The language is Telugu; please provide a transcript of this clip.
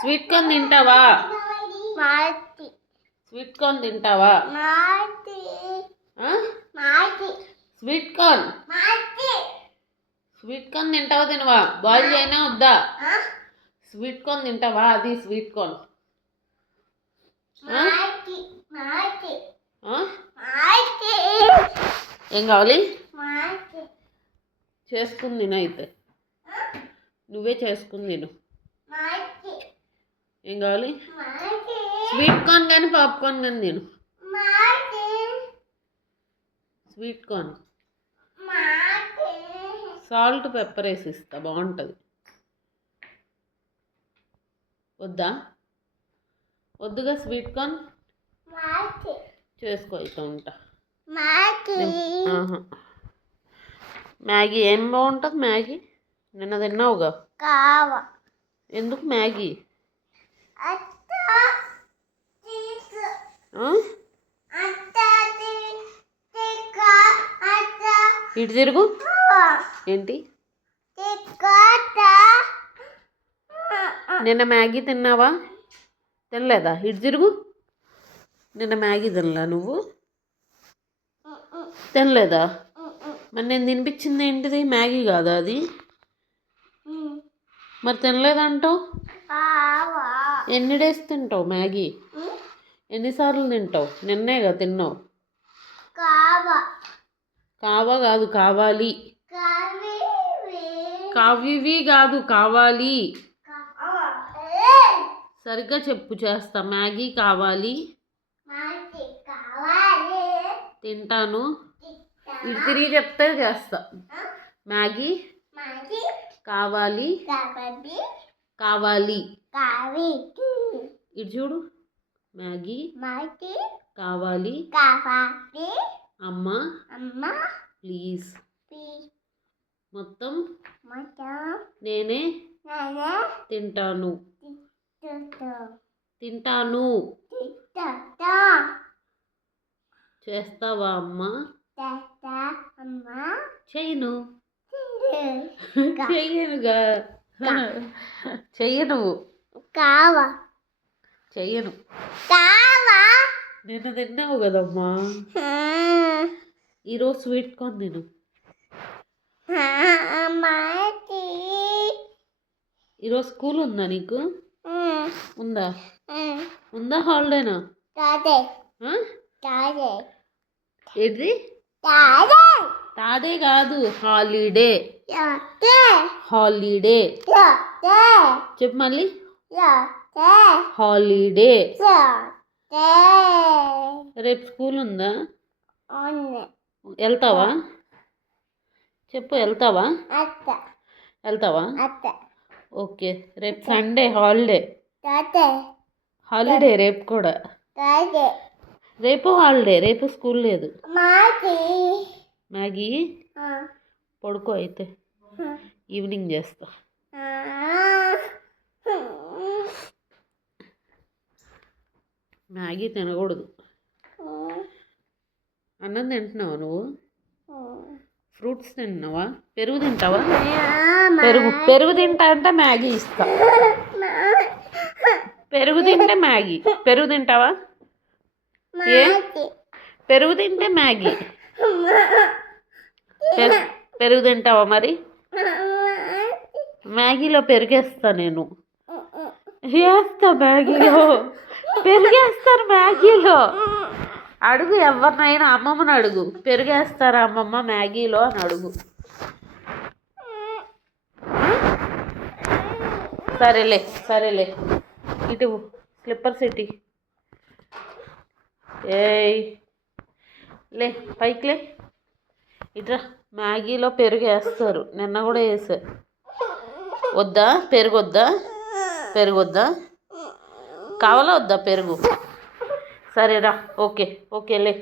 స్వీట్ కార్న్ తింటావా? స్వీట్ కార్న్ తింటావా? స్వీట్ కార్న్ తింటావా తినవా? బాయిల్ చేయనా వద్దా? స్వీట్ కార్న్ తింటావా? అది స్వీట్ కార్న్ ఏం కావాలి? చేసుకుని తిను అయితే. నువ్వే చేసుకుని తిను. ఏం కావాలి? స్వీట్ కార్న్ కానీ పాప్కార్న్ కానీ తిను. స్వీట్ కార్న్ సాల్ట్ పెప్పర్ వేసి ఇస్తా, బాగుంటుంది. వద్దా? వద్దుగా స్వీట్ కార్న్ చేసుకో అయితే ఉంటా. మ్యాగీ ఏం బాగుంటుంది? మ్యాగీ నిన్న తిన్నావుగా. ఎందుకు మ్యాగీ? ఇటు తిరుగు. ఏంటి? నిన్న మ్యాగీ తిన్నావా? తినలేదా? ఇటు తిరుగు. నిన్న మ్యాగీ తినలా నువ్వు? తినలేదా? మరి నేను తినిపించింది ఏంటిది? మ్యాగీ కాదా అది? మరి తినలేదంటావు? ఎన్ని డేస్ తింటావు మ్యాగీ? ఎన్నిసార్లు తింటావు? నిన్నేగా తిన్నావు. కావా కాదు, కావాలి. కావివి కాదు, కావాలి. సరిగ్గా చెప్పు, చేస్తా. మ్యాగీ కావాలి. తింటాను. ఇటు తిరిగి చెప్తే చేస్తా. మ్యాగీ కావాలి. కావాలి. ఇటు చూడు. మ్యాగీ కావాలి. అమ్మా ప్లీజ్. మొత్తం నేనే తింటాను. చేస్తావా అమ్మా? చెయ్యను. చెయ్యనుగా. చెయ్యను. చెయ్యను. నిన్న తిన్నావు కదమ్మా. ఈరోజు స్వీట్ కార్న్ తిను. ఈరోజు స్కూల్ ఉందా నీకు? ఉందా? ఉందా హాలిడేనా? ఏంటి? తాదే కాదు, హాలిడే. హాలిడే చెప్పు మళ్ళీ. హాలిడే. రేపు స్కూల్ ఉందా? వెళ్తావా? చెప్పు, వెళ్తావా? ఓకే. రేపు సండే హాలిడే. హాలిడే రేపు కూడా. రేపు హాలిడే, రేపు స్కూల్ లేదు. మ్యాగీ పడుకో అయితే, ఈవినింగ్ చేస్తా. మ్యాగీ తినకూడదు. అన్నం తింటున్నావా నువ్వు? ఫ్రూట్స్ తింటున్నావా? పెరుగు తింటావా? పెరుగు తింటా అంటే మ్యాగీ ఇస్తా. పెరుగు తింటే మ్యాగీ. పెరుగు తింటావా? ఏ పెరుగు తింటే మ్యాగీ. పెరుగు తింటావా మరి? మ్యాగీలో పెరిగేస్తా నేను. వేస్తా మ్యాగీలో, పెరిగేస్తారు మ్యాగీలో. అడుగు ఎవరినైనా, అమ్మమ్మని అడుగు. పెరిగేస్తారా అమ్మమ్మ మ్యాగీలో అని అడుగు. సరేలే. ఇటు స్లిప్పర్స్ ఇటు. లే పైకి లే. ఇట్రా. మ్యాగీలో పెరుగు వేస్తారు, నిన్న కూడా వేసారు. వద్దా? పెరుగు వద్దా? కావాలా వద్దా పెరుగు? సరేరా. ఓకే లే.